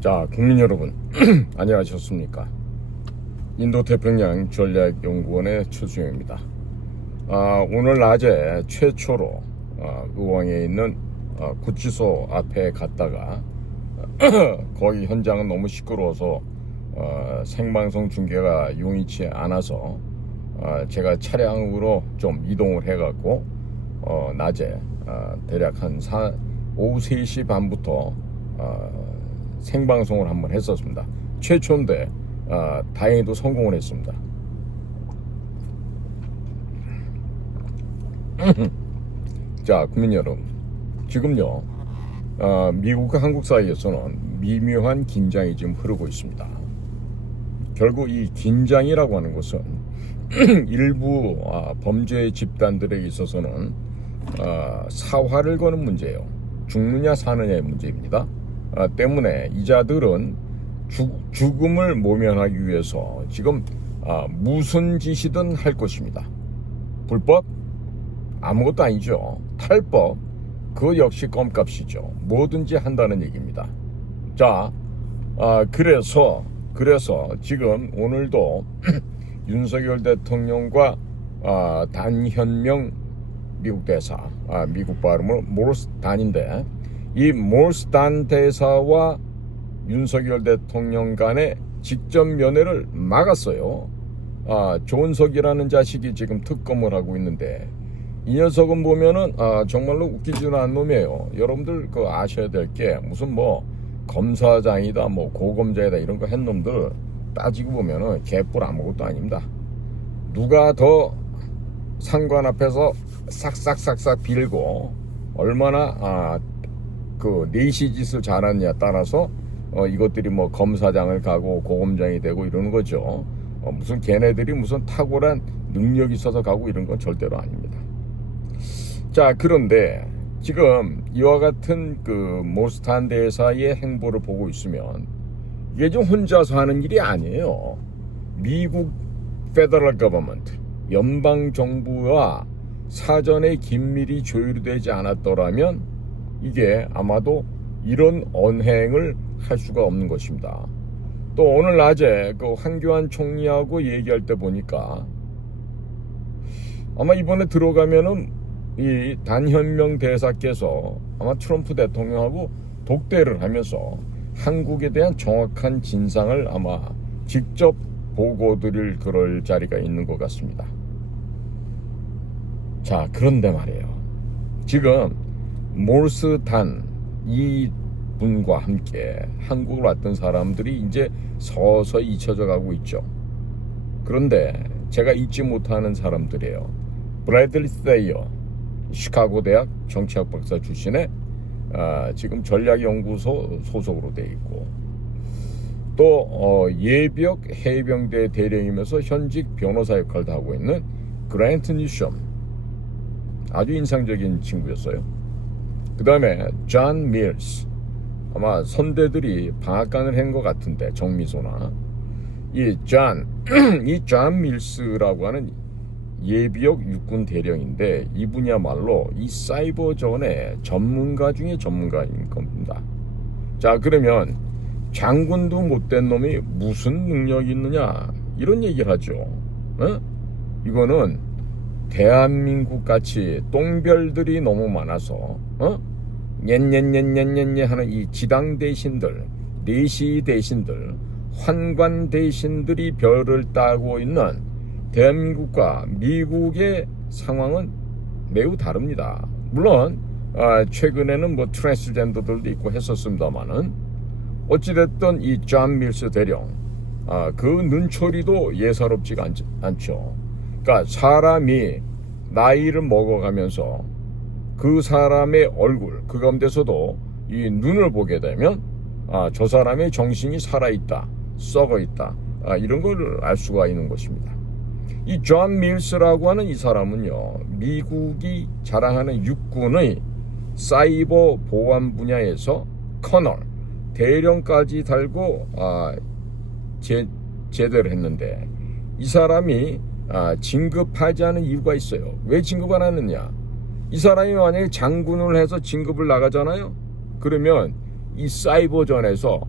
자, 국민 여러분, 안녕하셨습니까? 인도태평양 전략연구원의 최수영입니다. 오늘 낮에 최초로 의왕에 있는 구치소 앞에 갔다가 거기 현장은 너무 시끄러워서 생방송 중계가 용이치 않아서 제가 차량으로 좀 이동을 해갖고 낮에 대략 한 오후 3시 반부터 생방송을 한번 했었습니다. 최초인데 다행히도 성공을 했습니다. 자, 국민 여러분, 지금요 미국과 한국 사이에서는 미묘한 긴장이 지금 흐르고 있습니다. 결국 이 긴장이라고 하는 것은 일부 범죄 집단들에게 있어서는 사활을 거는 문제예요. 죽느냐 사느냐의 문제입니다. 때문에 이자들은 죽음을 모면하기 위해서 지금 무슨 짓이든 할 것입니다. 불법? 아무것도 아니죠. 탈법? 그거 역시 껌값이죠. 뭐든지 한다는 얘기입니다. 자, 그래서 지금 오늘도 윤석열 대통령과 단현명 미국 대사, 미국 발음으로 모르스단인데, 이 모르스단 대사와 윤석열 대통령 간의 직접 면회를 막았어요. 조은석이라는 자식이 지금 특검을 하고 있는데, 이 녀석은 보면은 정말로 웃기지는 않은 놈이에요. 여러분들 아셔야 될 게 무슨 검사장이다, 고검장이다 이런 거 한 놈들 따지고 보면은 개뿔 아무것도 아닙니다. 누가 더 상관 앞에서 싹싹싹싹 빌고 얼마나 내시 짓을 잘하느냐에 따라서 이것들이 검사장을 가고 고검장이 되고 이러는 거죠. 무슨 걔네들이 무슨 탁월한 능력이 있어서 가고 이런 건 절대로 아닙니다. 자, 그런데 지금 이와 같은 모르스단 대사의 행보를 보고 있으면 이게 좀 혼자서 하는 일이 아니에요. 미국 페더럴 거버먼트, 연방 정부와 사전에 긴밀히 조율되지 않았더라면 이게 아마도 이런 언행을 할 수가 없는 것입니다. 또 오늘 낮에 황교안 총리하고 얘기할 때 보니까 아마 이번에 들어가면은 이 단현명 대사께서 아마 트럼프 대통령하고 독대를 하면서 한국에 대한 정확한 진상을 아마 직접 보고드릴 그럴 자리가 있는 것 같습니다. 자, 그런데 말이에요. 지금 모르스단 이 분과 함께 한국을 왔던 사람들이 이제 서서히 잊혀져 가고 있죠. 그런데 제가 잊지 못하는 사람들이에요. 브래들리 세이어, 시카고 대학 정치학 박사 출신의 지금 전략연구소 소속으로 돼 있고, 또 예비역 해병대 대령이면서 현직 변호사 역할도 하고 있는 그랜트 뉴섬, 아주 인상적인 친구였어요. 그 다음에 존 밀스, 아마 선대들이 방앗간을 한 것 같은데, 정미소나 이 존 밀스라고 하는 예비역 육군 대령인데, 이분이야말로 이 사이버전의 전문가 중에 전문가인 겁니다. 자, 그러면 장군도 못된 놈이 무슨 능력이 있느냐 이런 얘기를 하죠. 이거는 대한민국 같이 똥별들이 너무 많아서 녜녜녜녜녜 하는 이 지당 대신들, 내시 대신들, 환관 대신들이 별을 따고 있는 대한민국과 미국의 상황은 매우 다릅니다. 물론 최근에는 트랜스젠더들도 있고 했었습니다만은, 어찌됐든 이 존 밀스 대령 그 눈초리도 예사롭지가 않죠. 그러니까 사람이 나이를 먹어가면서 그 사람의 얼굴, 그 가운데서도 이 눈을 보게 되면 저 사람의 정신이 살아있다, 썩어있다, 이런 걸 알 수가 있는 것입니다. 이 존 밀스라고 하는 이 사람은요, 미국이 자랑하는 육군의 사이버 보안 분야에서 커널, 대령까지 달고 제대를 했는데, 이 사람이 진급하지 않은 이유가 있어요. 왜 진급 안 하느냐? 이 사람이 만약에 장군을 해서 진급을 나가잖아요. 그러면 이 사이버전에서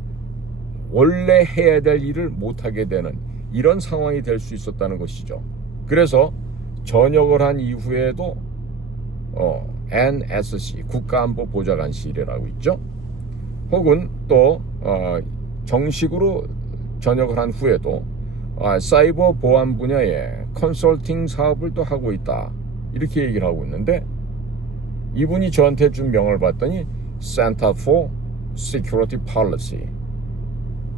원래 해야 될 일을 못하게 되는 이런 상황이 될 수 있었다는 것이죠. 그래서 전역을 한 이후에도 NSC 국가안보보좌관실이라고 있죠. 혹은 또 정식으로 전역을 한 후에도 사이버 보안 분야의 컨설팅 사업을 또 하고 있다, 이렇게 얘기를 하고 있는데, 이분이 저한테 준 명을 봤더니 Center for Security Policy,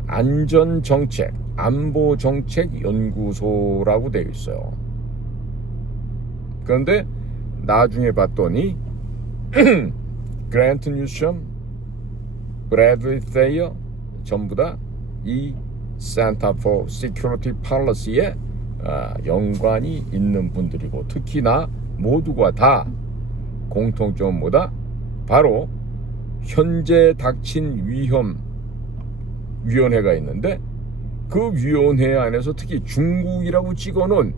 안전정책, 안보정책연구소라고 되어 있어요. 그런데 나중에 봤더니 그랜트 뉴섬, 브래들리 세이어 전부 다 이 Center for Security Policy에 연관이 있는 분들이고, 특히나 모두가 다 공통점은 뭐다? 바로 현재 닥친 위험 위원회가 있는데, 그 위원회 안에서 특히 중국이라고 찍어놓은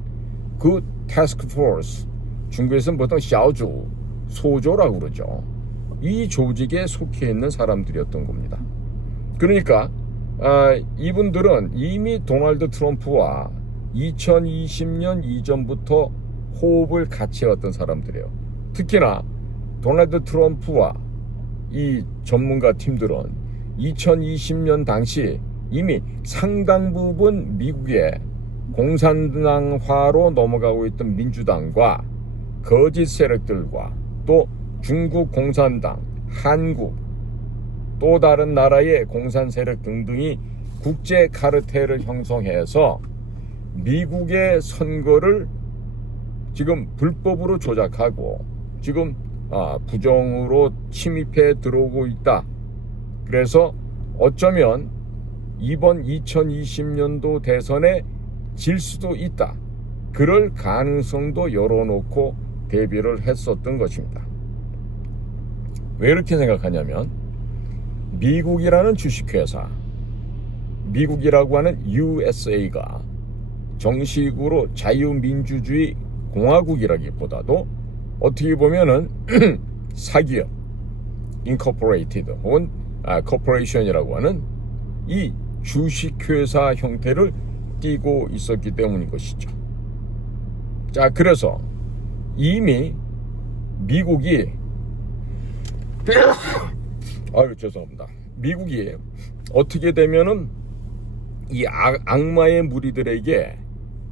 그 태스크포스, 중국에서는 보통 샤오조, 소조라고 그러죠. 이 조직에 속해 있는 사람들이었던 겁니다. 그러니까 이분들은 이미 도널드 트럼프와 2020년 이전부터 호흡을 같이 해왔던 사람들이에요. 특히나 도널드 트럼프와 이 전문가 팀들은 2020년 당시 이미 상당 부분 미국의 공산당화로 넘어가고 있던 민주당과 거짓 세력들과 또 중국 공산당, 한국, 또 다른 나라의 공산 세력 등등이 국제 카르텔을 형성해서 미국의 선거를 지금 불법으로 조작하고 지금 부정으로 침입해 들어오고 있다. 그래서 어쩌면 이번 2020년도 대선에 질 수도 있다, 그럴 가능성도 열어놓고 대비를 했었던 것입니다. 왜 이렇게 생각하냐면, 미국이라는 주식회사, 미국이라고 하는 USA가 정식으로 자유민주주의 공화국이라기보다도 어떻게 보면은 사기업, 인코퍼레이티드 혹은 코퍼레이션이라고 하는 이 주식회사 형태를 띠고 있었기 때문인 것이죠. 자, 그래서 이미 미국이 죄송합니다. 미국이 어떻게 되면은 이 악마의 무리들에게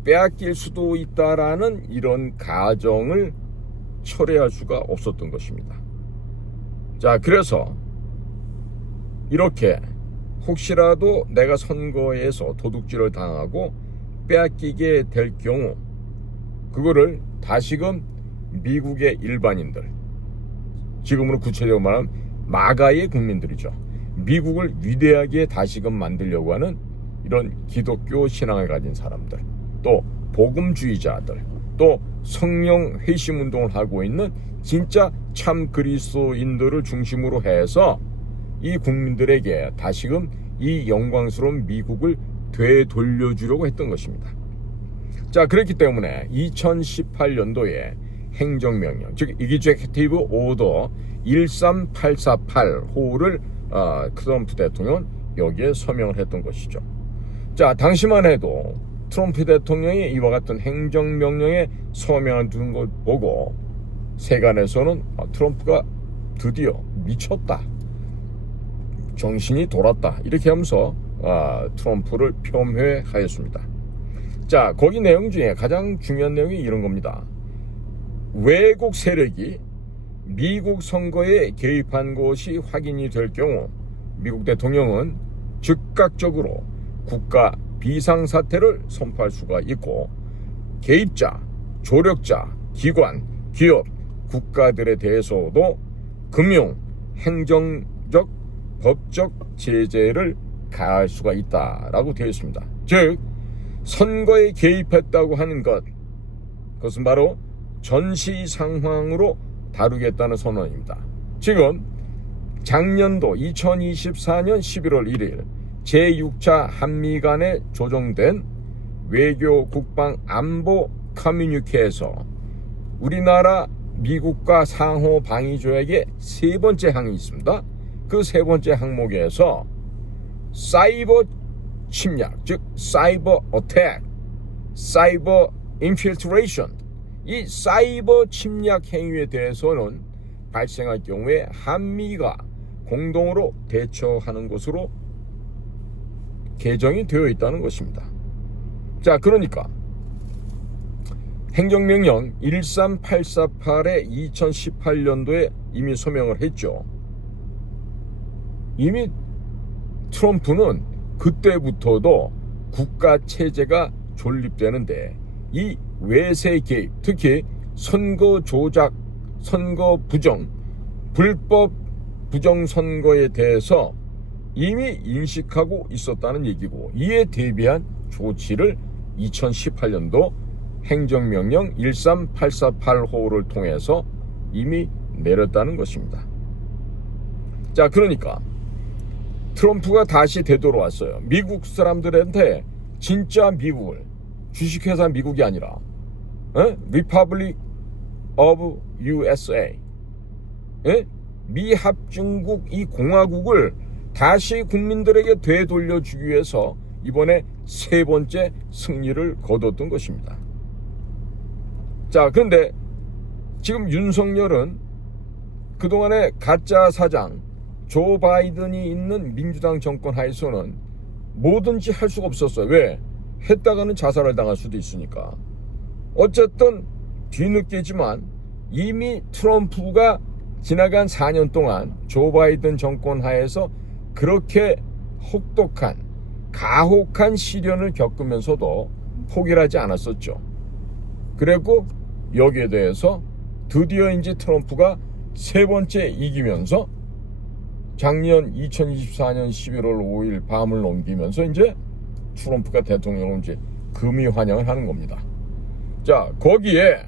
빼앗길 수도 있다라는 이런 가정을 철회할 수가 없었던 것입니다. 자, 그래서 이렇게 혹시라도 내가 선거에서 도둑질을 당하고 빼앗기게 될 경우, 그거를 다시금 미국의 일반인들, 지금으로 구체적으로 말하면 마가의 국민들이죠. 미국을 위대하게 다시금 만들려고 하는 이런 기독교 신앙을 가진 사람들, 또 복음주의자들, 또 성령 회심 운동을 하고 있는 진짜 참 그리스도인들을 중심으로 해서 이 국민들에게 다시금 이 영광스러운 미국을 되돌려주려고 했던 것입니다. 자, 그렇기 때문에 2018년도에 행정명령, 즉 Executive Order 13848호를 트럼프 대통령은 여기에 서명을 했던 것이죠. 자, 당시만 해도 트럼프 대통령이 이와 같은 행정명령에 서명을 둔 것 보고 세간에서는 트럼프가 드디어 미쳤다, 정신이 돌았다, 이렇게 하면서 트럼프를 폄훼하였습니다. 자, 거기 내용 중에 가장 중요한 내용이 이런 겁니다. 외국 세력이 미국 선거에 개입한 것이 확인이 될 경우 미국 대통령은 즉각적으로 국가 비상사태를 선포할 수가 있고, 개입자, 조력자, 기관, 기업, 국가들에 대해서도 금융, 행정적, 법적 제재를 가할 수가 있다라고 되어 있습니다. 즉, 선거에 개입했다고 하는 그것은 바로 전시 상황으로 다루겠다는 선언입니다. 지금 작년도 2024년 11월 1일 제6차 한미 간에 조정된 외교 국방 안보 커뮤니케에서 우리나라 미국과 상호 방위 조약의 세 번째 항이 있습니다. 그 세 번째 항목에서 사이버 침략, 즉 사이버 어택, 사이버 인필트레이션, 이 사이버 침략 행위에 대해서는 발생할 경우에 한미가 공동으로 대처하는 것으로 개정이 되어 있다는 것입니다. 자, 그러니까 행정명령 13848에 2018년도에 이미 서명을 했죠. 이미 트럼프는 그때부터도 국가 체제가 존립되는데 이 외세 개입, 특히 선거 조작, 선거 부정, 불법 부정 선거에 대해서 이미 인식하고 있었다는 얘기고, 이에 대비한 조치를 2018년도 행정명령 13848호를 통해서 이미 내렸다는 것입니다. 자, 그러니까 트럼프가 다시 되돌아왔어요. 미국 사람들한테 진짜 미국을, 주식회사 미국이 아니라 Republic of USA, 미합중국 이 공화국을 다시 국민들에게 되돌려주기 위해서 이번에 세 번째 승리를 거뒀던 것입니다. 자, 그런데 지금 윤석열은 그동안에 가짜 사장 조 바이든이 있는 민주당 정권 하에서는 뭐든지 할 수가 없었어요. 왜? 했다가는 자살을 당할 수도 있으니까. 어쨌든 뒤늦게지만 이미 트럼프가 지나간 4년 동안 조 바이든 정권 하에서 그렇게 혹독한, 가혹한 시련을 겪으면서도 포기를 하지 않았었죠. 그리고 여기에 대해서 드디어 이제 트럼프가 세 번째 이기면서 작년 2024년 11월 5일 밤을 넘기면서 이제 트럼프가 대통령을 이제 금이 환영을 하는 겁니다. 자, 거기에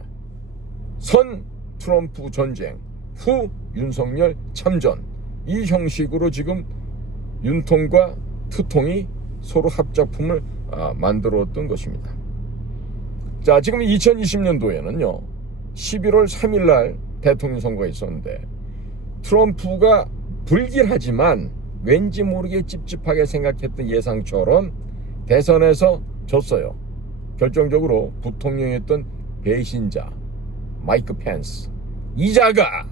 선 트럼프 전쟁, 후 윤석열 참전, 이 형식으로 지금 윤통과 투통이 서로 합작품을 만들었던 것입니다. 자, 지금 2020년도에는요 11월 3일 날 대통령 선거가 있었는데 트럼프가 불길하지만 왠지 모르게 찝찝하게 생각했던 예상처럼 대선에서 졌어요. 결정적으로 부통령이었던 배신자 마이크 펜스 이자가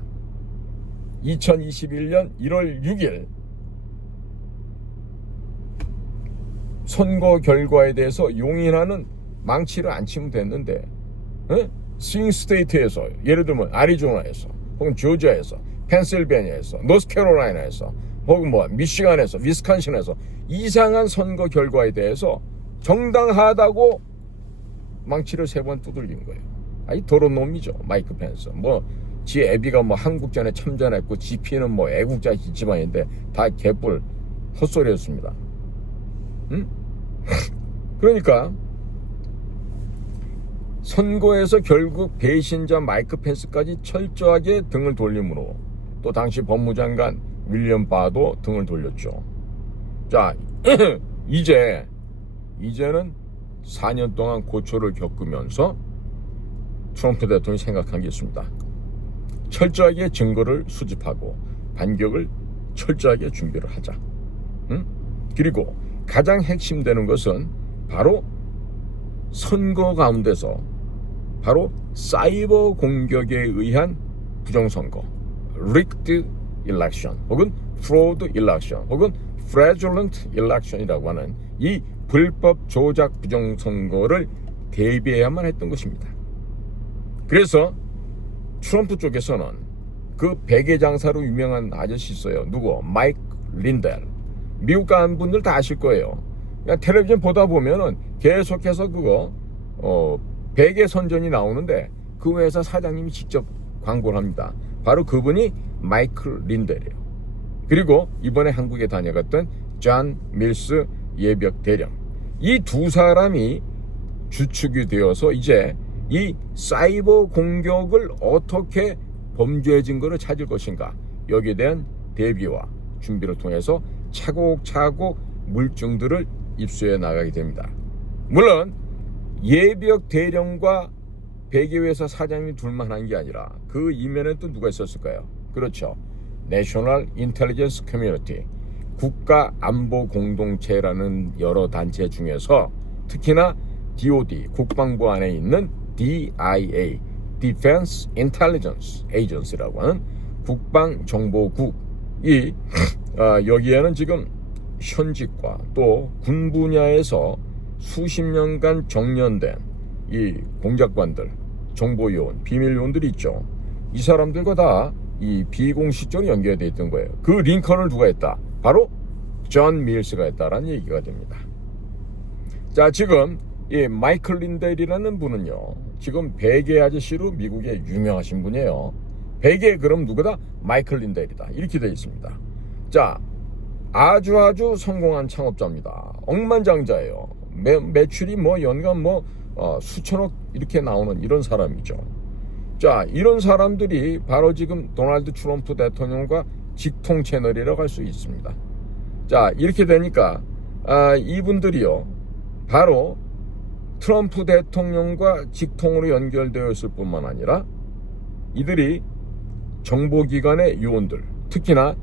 2021년 1월 6일 선거 결과에 대해서 용인하는 망치를 안 치면 됐는데, 스윙 스테이트에서, 예를 들면 아리조나에서, 혹은 조지아에서, 펜실베니아에서, 노스캐롤라이나에서, 혹은 미시간에서, 위스콘신에서 이상한 선거 결과에 대해서 정당하다고 망치를 3번 두들린 거예요. 아이 더러운 놈이죠, 마이크 펜스. 지 애비가 한국전에 참전했고, 지 피는 애국자 집안인데 다 개뿔 헛소리였습니다. 그러니까 선거에서 결국 배신자 마이크 펜스까지 철저하게 등을 돌림으로 또 당시 법무장관 윌리엄 바도 등을 돌렸죠. 자, 이제는 4년 동안 고초를 겪으면서 트럼프 대통령이 생각한 게 있습니다. 철저하게 증거를 수집하고 반격을 철저하게 준비를 하자. 그리고 가장 핵심되는 것은 바로 선거 가운데서 바로 사이버 공격에 의한 부정선거, rigged election, 혹은 fraud election, 혹은 fraudulent election이라고 하는 이 불법 조작 부정선거를 대비해야만 했던 것입니다. 그래서 트럼프 쪽에서는 그 베개 장사로 유명한 아저씨 있어요. 누구? 마이크 린델. 미국 간 분들 다 아실 거예요. 그냥 텔레비전 보다 보면은 계속해서 베개 선전이 나오는데 그 회사 사장님이 직접 광고를 합니다. 바로 그분이 마이클 린델이에요. 그리고 이번에 한국에 다녀갔던 존 밀스 예벽 대령. 이 두 사람이 주축이 되어서 이제 이 사이버 공격을 어떻게 범죄 증거를 찾을 것인가, 여기에 대한 대비와 준비를 통해서 차곡차곡 물증들을 입수해 나가게 됩니다. 물론 예비역 대령과 베개회사 사장님이 둘만 한 게 아니라 그 이면에 또 누가 있었을까요? 그렇죠. 내셔널 인텔리전스 커뮤니티, 국가안보공동체라는 여러 단체 중에서 특히나 DOD, 국방부 안에 있는 DIA, Defense Intelligence Agency라고 하는 국방정보국이 여기에는 지금 현직과 또 군 분야에서 수십 년간 정년된 이 공작관들, 정보요원, 비밀요원들이 있죠. 이 사람들과 다 이 비공식적으로 연결되어 있던 거예요. 그 링컨을 누가 했다? 바로 존 밀스가 했다라는 얘기가 됩니다. 자, 지금 이 마이클 린델이라는 분은요, 지금 베개 아저씨로 미국에 유명하신 분이에요. 베개 그럼 누구다? 마이클 린델이다. 이렇게 되어 있습니다. 자, 아주 성공한 창업자입니다. 억만장자예요. 매출이 뭐 연간 수천억 이렇게 나오는 이런 사람이죠. 자, 이런 사람들이 바로 지금 도널드 트럼프 대통령과 직통 채널이라고 할 수 있습니다. 자, 이렇게 되니까 이분들이요, 바로 트럼프 대통령과 직통으로 연결되어 있을 뿐만 아니라 이들이 정보기관의 요원들, 특히나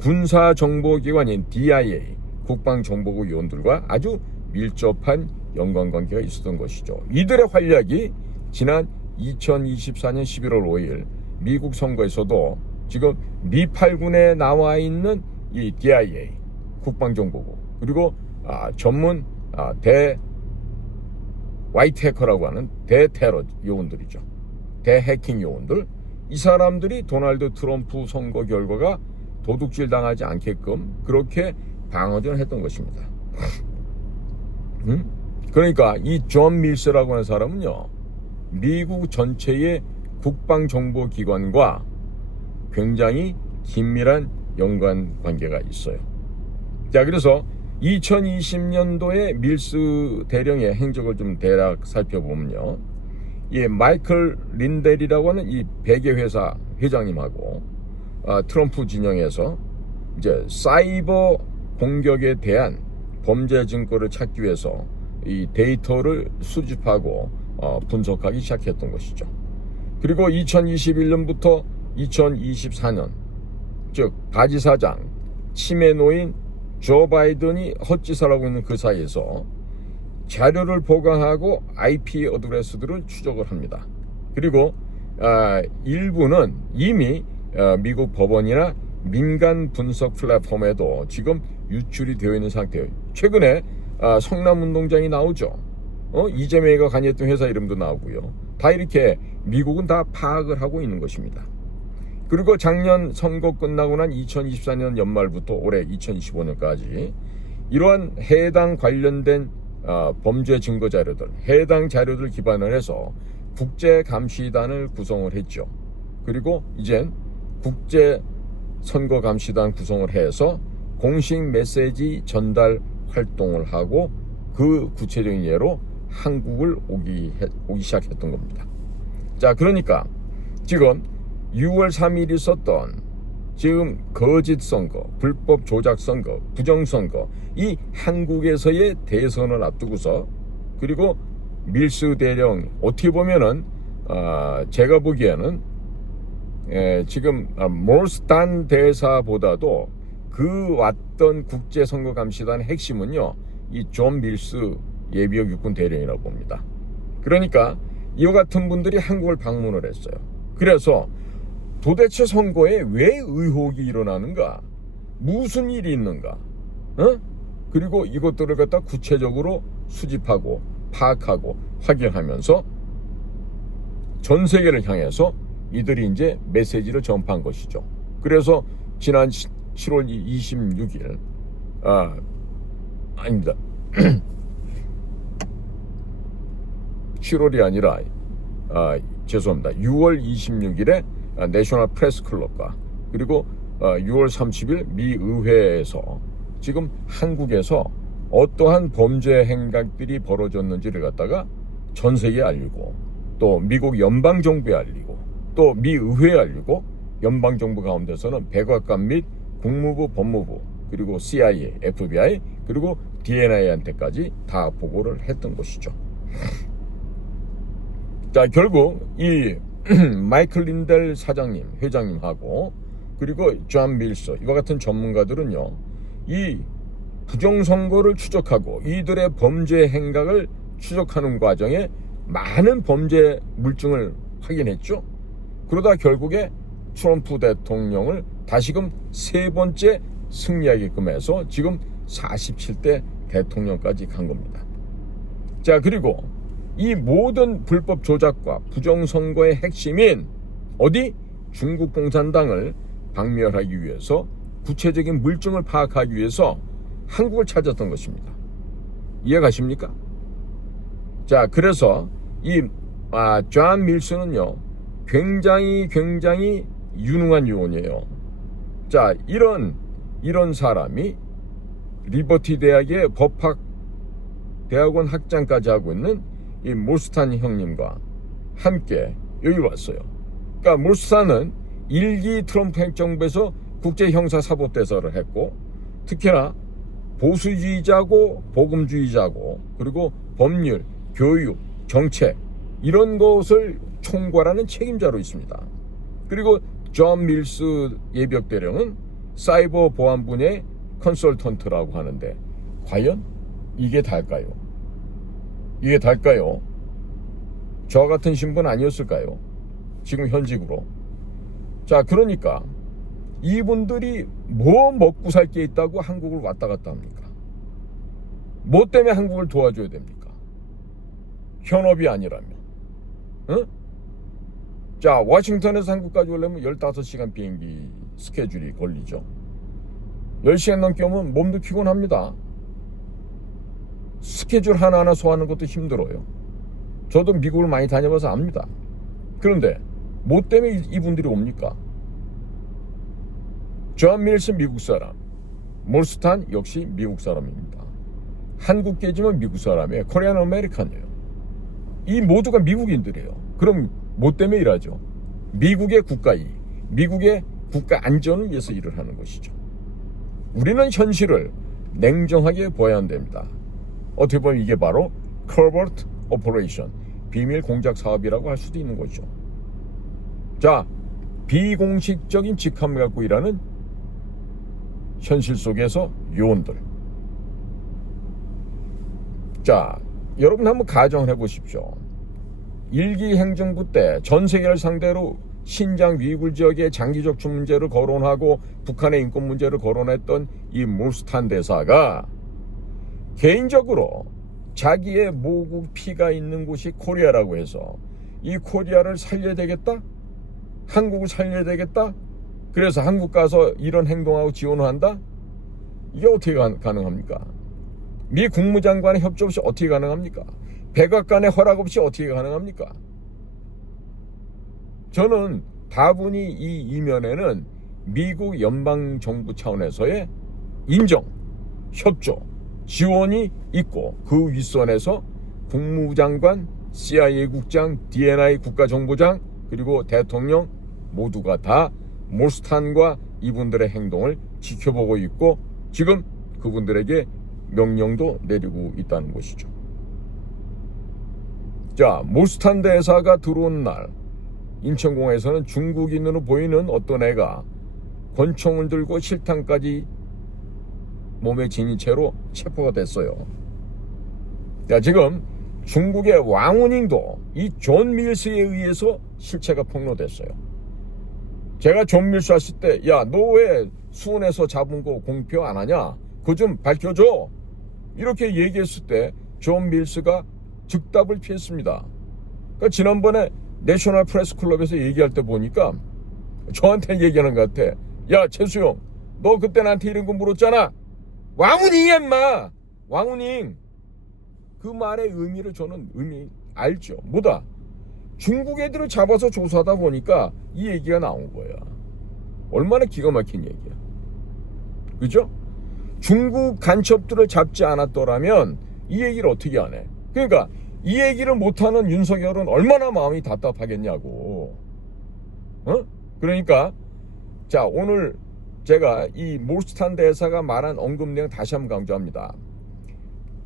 군사정보기관인 DIA, 국방정보국 요원들과 아주 밀접한 연관관계가 있었던 것이죠. 이들의 활약이 지난 2024년 11월 5일 미국 선거에서도 지금 미8군에 나와 있는 이 DIA, 국방정보국, 그리고 전문 대 화이트 해커라고 하는 대테러 요원들이죠. 대해킹 요원들, 이 사람들이 도널드 트럼프 선거 결과가 도둑질 당하지 않게끔 그렇게 방어전을 했던 것입니다. 그러니까 이 존 밀스라고 하는 사람은요, 미국 전체의 국방정보기관과 굉장히 긴밀한 연관관계가 있어요. 자, 그래서 2020년도에 밀스 대령의 행적을 좀 대략 살펴보면요, 이 마이클 린델이라고 하는 이 베개회사 회장님하고 트럼프 진영에서 이제 사이버 공격에 대한 범죄 증거를 찾기 위해서 이 데이터를 수집하고 분석하기 시작했던 것이죠. 그리고 2021년부터 2024년, 즉 바지사장, 치매 노인 조 바이든이 헛짓을 하고 있는 그 사이에서 자료를 보강하고 IP 어드레스들을 추적을 합니다. 그리고 일부는 이미 미국 법원이나 민간 분석 플랫폼에도 지금 유출이 되어 있는 상태예요. 최근에 성남운동장이 나오죠. 이재명이가 관여했던 회사 이름도 나오고요. 다 이렇게 미국은 다 파악을 하고 있는 것입니다. 그리고 작년 선거 끝나고 난 2024년 연말부터 올해 2025년까지 이러한 해당 관련된 범죄 증거 자료들, 해당 자료들 기반을 해서 국제감시단을 구성을 했죠. 그리고 이젠 국제선거감시단 구성을 해서 공식 메시지 전달 활동을 하고 그 구체적인 예로 한국을 오기 시작했던 겁니다. 자, 그러니까 지금 6월 3일 있었던 지금 거짓 선거, 불법 조작 선거, 부정 선거, 이 한국에서의 대선을 앞두고서, 그리고 밀스 대령 어떻게 보면은 제가 보기에는 지금 몰스탄 대사보다도 그 왔던 국제선거감시단의 핵심은요, 이 존 밀스 예비역 육군 대령이라고 봅니다. 그러니까 이와 같은 분들이 한국을 방문을 했어요. 그래서 도대체 선거에 왜 의혹이 일어나는가? 무슨 일이 있는가? 그리고 이것들을 갖다 구체적으로 수집하고 파악하고 확인하면서 전 세계를 향해서 이들이 이제 메시지를 전파한 것이죠. 그래서 지난 7월 26일 아닙니다. 7월이 아니라 죄송합니다. 6월 26일에 내셔널 프레스 클럽과 그리고 6월 30일 미 의회에서 지금 한국에서 어떠한 범죄 행각들이 벌어졌는지를 갖다가 전 세계에 알리고, 또 미국 연방정부에 알리고, 또 미 의회에 알리고, 연방정부 가운데서는 백악관 및 국무부, 법무부, 그리고 CIA, FBI, 그리고 DNI한테까지 다 보고를 했던 것이죠. 자, 결국 이 마이클 린델 사장님, 회장님하고 그리고 존 밀스, 이와 같은 전문가들은요, 이 부정선거를 추적하고 이들의 범죄 행각을 추적하는 과정에 많은 범죄 물증을 확인했죠. 그러다 결국에 트럼프 대통령을 다시금 세 번째 승리하게끔 해서 지금 47대 대통령까지 간 겁니다. 자, 그리고 이 모든 불법 조작과 부정선거의 핵심인 어디? 중국 공산당을 박멸하기 위해서 구체적인 물증을 파악하기 위해서 한국을 찾았던 것입니다. 이해가십니까? 자, 그래서 존 밀스는요, 굉장히 유능한 요원이에요. 자, 이런 사람이 리버티 대학의 법학 대학원 학장까지 하고 있는 이 몰스탄 형님과 함께 여기 왔어요. 그러니까 몰스탄은 1기 트럼프 행정부에서 국제형사사법대사를 했고, 특히나 보수주의자고 복음주의자고 그리고 법률, 교육, 정책 이런 것을 총괄하는 책임자로 있습니다. 그리고 존 밀스 예비역대령은 사이버 보안 분야의 컨설턴트라고 하는데 과연 이게 달까요? 이게 달까요? 저 같은 신분 아니었을까요? 지금 현직으로. 자, 그러니까 이분들이 뭐 먹고 살 게 있다고 한국을 왔다 갔다 합니까? 뭐 때문에 한국을 도와줘야 됩니까? 현업이 아니라면. 응? 자, 워싱턴에서 한국까지 오려면 15시간 비행기 스케줄이 걸리죠. 10시간 넘게 오면 몸도 피곤합니다. 스케줄 하나하나 소화하는 것도 힘들어요. 저도 미국을 많이 다녀봐서 압니다. 그런데 뭐 때문에 이분들이 옵니까? 존 밀스 미국 사람, 몰스탄 역시 미국 사람입니다. 한국 깨지면 미국 사람이에요. 코리안 아메리칸이에요. 이 모두가 미국인들이에요. 그럼 뭐 때문에 일하죠? 미국의 국가 이익, 미국의 국가 안전을 위해서 일을 하는 것이죠. 우리는 현실을 냉정하게 보아야 한답니다. 어떻게 보면 이게 바로 covert operation, 비밀 공작 사업이라고 할 수도 있는 거죠. 자, 비공식적인 직함을 갖고 일하는 현실 속에서 요원들. 자, 여러분 한번 가정을 해보십시오. 1기 행정부 때 전 세계를 상대로 신장 위이굴 지역의 장기적 주 문제를 거론하고 북한의 인권 문제를 거론했던 이 몰스탄 대사가 개인적으로 자기의 모국 피가 있는 곳이 코리아라고 해서 이 코리아를 살려야 되겠다? 한국을 살려야 되겠다? 그래서 한국 가서 이런 행동하고 지원을 한다? 이게 어떻게 가능합니까? 미 국무장관의 협조 없이 어떻게 가능합니까? 백악관의 허락 없이 어떻게 가능합니까? 저는 다분히 이 이면에는 미국 연방정부 차원에서의 인정, 협조, 지원이 있고 그 윗선에서 국무장관, CIA 국장, DNI 국가정보장 그리고 대통령 모두가 다 몰스탄과 이분들의 행동을 지켜보고 있고 지금 그분들에게 명령도 내리고 있다는 것이죠. 자, 몰스탄 대사가 들어온 날 인천공항에서는 중국인으로 보이는 어떤 애가 권총을 들고 실탄까지 몸에 지닌 채로 체포가 됐어요. 자, 지금 중국의 왕우닝도 이 존 밀스에 의해서 실체가 폭로됐어요. 제가 존 밀스 왔을 때, 야, 너 왜 수원에서 잡은 거 공표 안 하냐? 그거 좀 밝혀줘. 이렇게 얘기했을 때 존 밀스가 즉답을 피했습니다. 그러니까 지난번에 내셔널 프레스 클럽에서 얘기할 때 보니까 저한테 얘기하는 것 같아. 야, 최수영, 너 그때 나한테 이런 거 물었잖아. 왕우닝이야, 임마. 왕우닝. 그 말의 의미를 저는 알죠. 뭐다? 중국 애들을 잡아서 조사하다 보니까 이 얘기가 나온 거야. 얼마나 기가 막힌 얘기야. 그죠? 중국 간첩들을 잡지 않았더라면 이 얘기를 어떻게 안 해? 그러니까 이 얘기를 못하는 윤석열은 얼마나 마음이 답답하겠냐고. 그러니까 자, 오늘 제가 이 몰스탄 대사가 말한 언급 내용 다시 한번 강조합니다.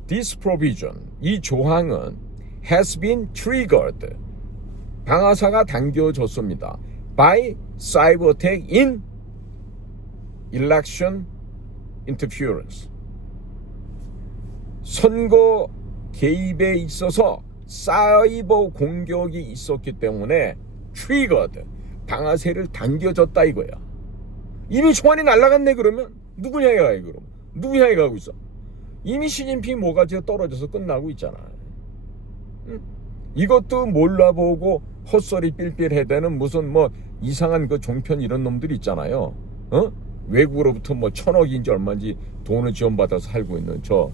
This provision, 이 조항은 has been triggered, 방아쇠가 당겨졌습니다. by cyber attack in election interference. 선거 개입에 있어서 사이버 공격이 있었기 때문에 트리거드, 방아쇠를 당겨졌다 이거야. 이미 총알이 날아갔네. 그러면 누구 향해 가요? 그럼 누구 향해 가고 있어? 이미 시진핑 모가지가 떨어져서 끝나고 있잖아. 응? 이것도 몰라보고 헛소리 삘삘해대는 무슨 뭐 이상한 그 종편 이런 놈들 있잖아요. 어? 외국으로부터 뭐 1,000억인지 얼마인지 돈을 지원받아서 살고 있는 저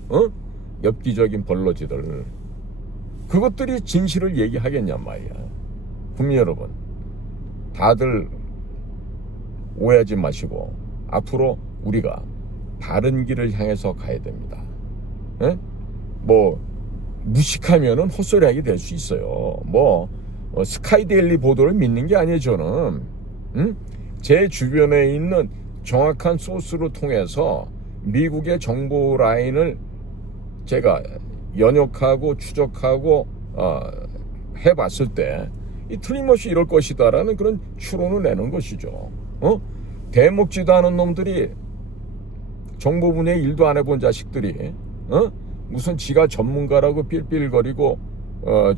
엽기적인 벌러지들. 그것들이 진실을 얘기하겠냔 말이야. 국민 여러분, 다들 오해하지 마시고 앞으로 우리가 바른 길을 향해서 가야 됩니다. 에? 뭐 무식하면은 헛소리하게 될 수 있어요. 스카이데일리 보도를 믿는 게 아니에요. 저는 제 주변에 있는 정확한 소스를 통해서 미국의 정보 라인을 제가 연역하고 추적하고 해봤을 때 이 틀림없이 이럴 것이다라는 그런 추론을 내는 것이죠. 대먹지도 않은 놈들이 정보 분야에 일도 안 해본 자식들이 무슨 지가 전문가라고 삘삘거리고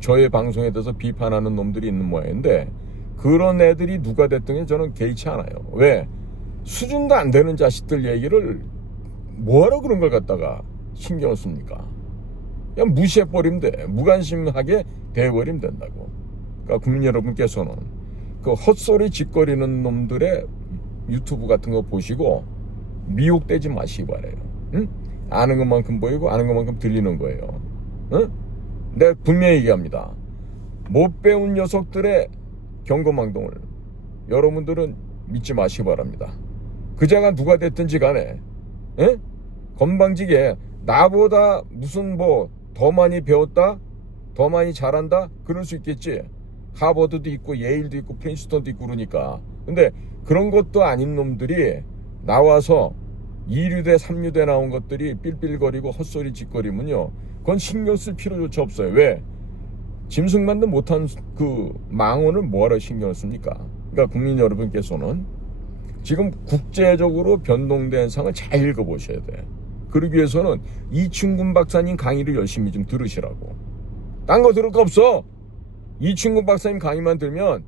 저의 방송에 대해서 비판하는 놈들이 있는 모양인데, 그런 애들이 누가 됐든 저는 개의치 않아요. 왜? 수준도 안 되는 자식들 얘기를 뭐하러 그런 걸 갖다가 신경을 씁니까? 그냥 무시해버리면 돼. 무관심하게 대해버리면 된다고. 그러니까 국민 여러분께서는 그 헛소리 짓거리는 놈들의 유튜브 같은 거 보시고 미혹되지 마시기 바래요. 응? 아는 것만큼 보이고 아는 것만큼 들리는 거예요. 응? 내가 분명히 얘기합니다. 못 배운 녀석들의 경거망동을 여러분들은 믿지 마시기 바랍니다. 그자가 누가 됐든지 간에 건방지게 나보다 무슨 더 많이 배웠다, 더 많이 잘한다 그럴 수 있겠지. 하버드도 있고 예일도 있고 프린스턴도 있고 그러니까. 근데 그런 것도 아닌 놈들이 나와서 2류대 3류대 나온 것들이 삘삘거리고 헛소리 짓거리면요, 그건 신경 쓸 필요조차 없어요. 왜? 짐승만도 못한 그 망언을 뭐하러 신경을 씁니까? 그러니까 국민 여러분께서는 지금 국제적으로 변동된 상을 잘 읽어보셔야 돼. 그러기 위해서는 이충근 박사님 강의를 열심히 좀 들으시라고. 딴 거 들을 거 없어. 이충근 박사님 강의만 들면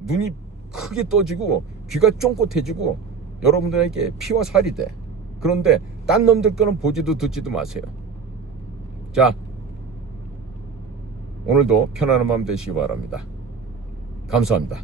눈이 크게 떠지고 귀가 쫑긋해지고 여러분들에게 피와 살이 돼. 그런데 딴 놈들 거는 보지도 듣지도 마세요. 자, 오늘도 편안한 밤 되시기 바랍니다. 감사합니다.